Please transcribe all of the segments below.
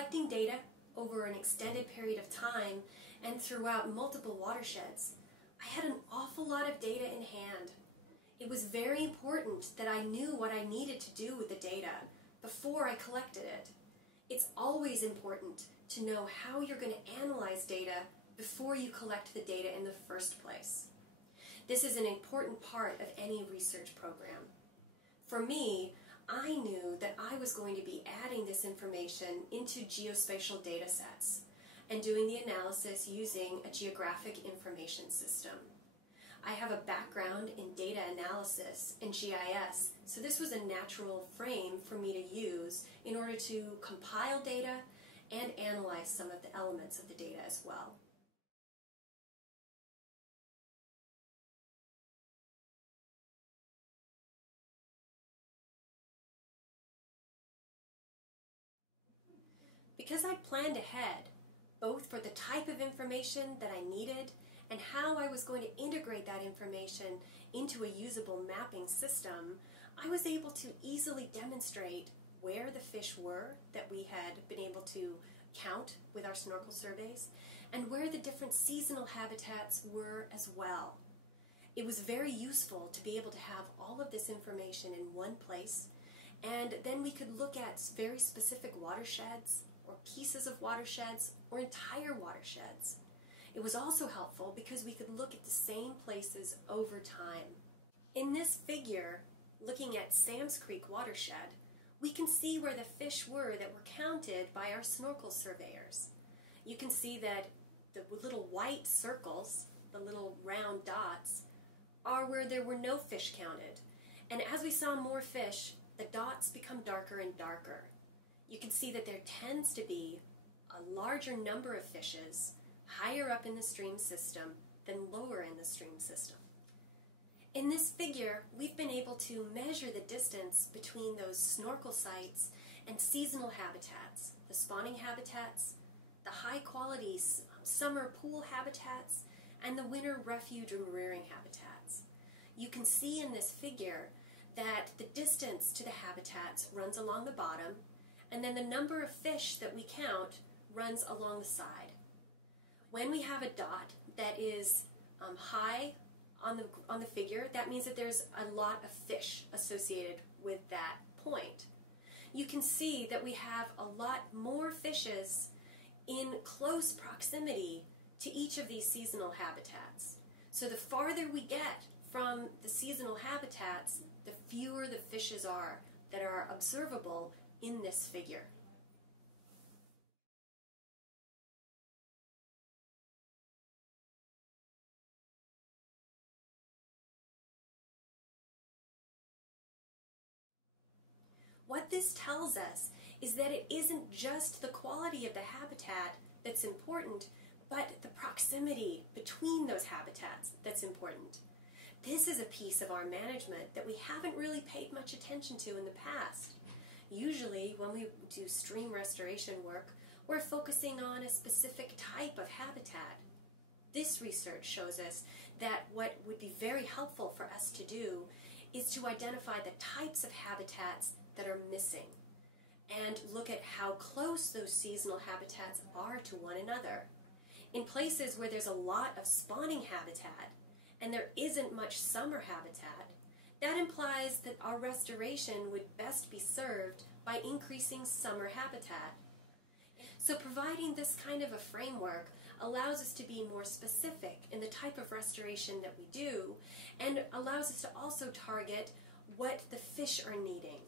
collecting data over an extended period of time and throughout multiple watersheds, I had an awful lot of data in hand. It was very important that I knew what I needed to do with the data before I collected it. It's always important to know how you're going to analyze data before you collect the data in the first place. This is an important part of any research program. For me, I knew that I was going to be adding this information into geospatial data sets and doing the analysis using a geographic information system. I have a background in data analysis and GIS, so this was a natural frame for me to use in order to compile data and analyze some of the elements of the data as well. Because I planned ahead, both for the type of information that I needed and how I was going to integrate that information into a usable mapping system, I was able to easily demonstrate where the fish were that we had been able to count with our snorkel surveys and where the different seasonal habitats were as well. It was very useful to be able to have all of this information in one place, and then we could look at very specific watersheds or pieces of watersheds or entire watersheds. It was also helpful because we could look at the same places over time. In this figure, looking at Sam's Creek watershed, we can see where the fish were that were counted by our snorkel surveyors. You can see that the little white circles, the little round dots, are where there were no fish counted. And as we saw more fish, the dots become darker and darker. You can see that there tends to be a larger number of fishes higher up in the stream system than lower in the stream system. In this figure, we've been able to measure the distance between those snorkel sites and seasonal habitats, the spawning habitats, the high-quality summer pool habitats, and the winter refuge and rearing habitats. You can see in this figure that the distance to the habitats runs along the bottom, and then the number of fish that we count runs along the side. When we have a dot that is high on the figure, that means that there's a lot of fish associated with that point. You can see that we have a lot more fishes in close proximity to each of these seasonal habitats. So the farther we get from the seasonal habitats, the fewer the fishes are that are observable in this figure. What this tells us is that it isn't just the quality of the habitat that's important, but the proximity between those habitats that's important. This is a piece of our management that we haven't really paid much attention to in the past. Usually, when we do stream restoration work, we're focusing on a specific type of habitat. This research shows us that what would be very helpful for us to do is to identify the types of habitats that are missing and look at how close those seasonal habitats are to one another. In places where there's a lot of spawning habitat and there isn't much summer habitat, that implies that our restoration would best be served by increasing summer habitat. So providing this kind of a framework allows us to be more specific in the type of restoration that we do and allows us to also target what the fish are needing.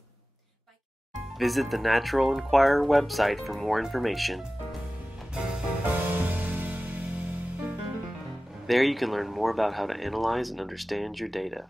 Visit the Natural Enquirer website for more information. There you can learn more about how to analyze and understand your data.